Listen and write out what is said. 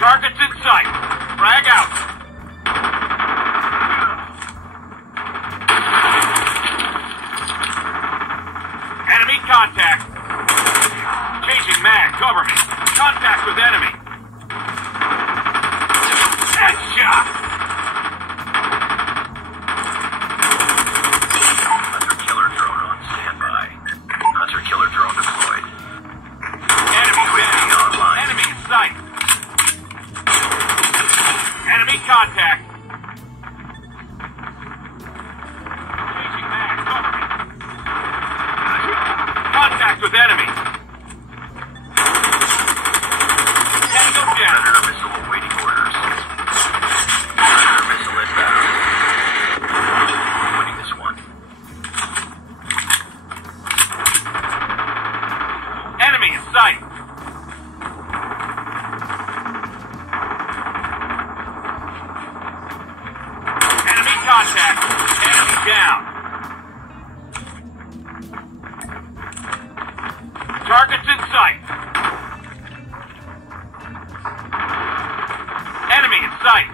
Targets in sight. Frag out. Enemy contact. Changing mag. Cover me. Contact with enemy. Headshot. Hunter-killer drone on standby. Hunter-killer drone deployed. Enemy UAV online. Enemy in sight. Enemy contact. Changing mag. Cover me. Contact with enemy. Tango down. Predator missile awaiting orders. Predator missile inbound. Winning this one. Enemy in sight. Enemy contact. Enemy down. Targets in sight. Enemy in sight.